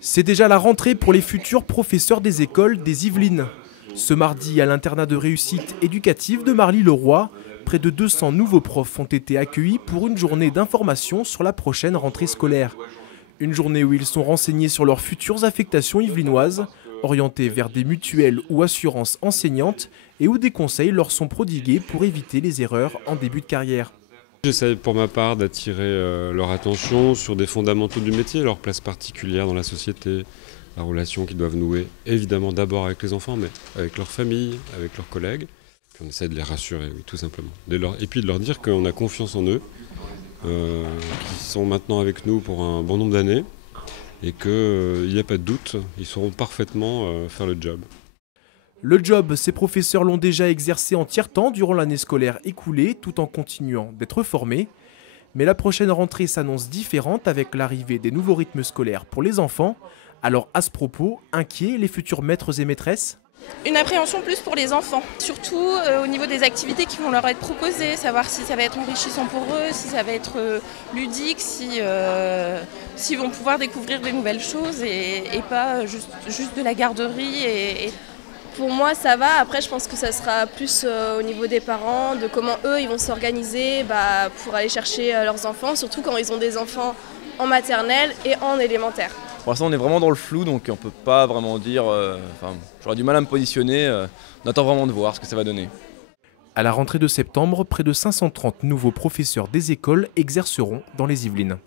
C'est déjà la rentrée pour les futurs professeurs des écoles des Yvelines. Ce mardi, à l'internat de réussite éducative de Marly-le-Roi, près de 200 nouveaux profs ont été accueillis pour une journée d'information sur la prochaine rentrée scolaire. Une journée où ils sont renseignés sur leurs futures affectations yvelinoises, orientées vers des mutuelles ou assurances enseignantes, et où des conseils leur sont prodigués pour éviter les erreurs en début de carrière. J'essaie pour ma part d'attirer leur attention sur des fondamentaux du métier, leur place particulière dans la société, la relation qu'ils doivent nouer, évidemment d'abord avec les enfants, mais avec leur famille, avec leurs collègues. Puis on essaie de les rassurer, oui, tout simplement. Et puis de leur dire qu'on a confiance en eux, qu'ils sont maintenant avec nous pour un bon nombre d'années, et qu'il n'y a pas de doute, ils sauront parfaitement faire le job. Le job, ces professeurs l'ont déjà exercé en tiers-temps durant l'année scolaire écoulée, tout en continuant d'être formés. Mais la prochaine rentrée s'annonce différente avec l'arrivée des nouveaux rythmes scolaires pour les enfants. Alors à ce propos, inquiets les futurs maîtres et maîtresses ? Une appréhension plus pour les enfants, surtout au niveau des activités qui vont leur être proposées, savoir si ça va être enrichissant pour eux, si ça va être ludique, s'ils vont pouvoir découvrir des nouvelles choses et pas juste de la garderie. Pour moi, ça va. Après, je pense que ça sera plus au niveau des parents, de comment eux, ils vont s'organiser pour aller chercher leurs enfants, surtout quand ils ont des enfants en maternelle et en élémentaire. Pour l'instant, on est vraiment dans le flou, donc on ne peut pas vraiment dire... j'aurais du mal à me positionner. On attend vraiment de voir ce que ça va donner. À la rentrée de septembre, près de 530 nouveaux professeurs des écoles exerceront dans les Yvelines.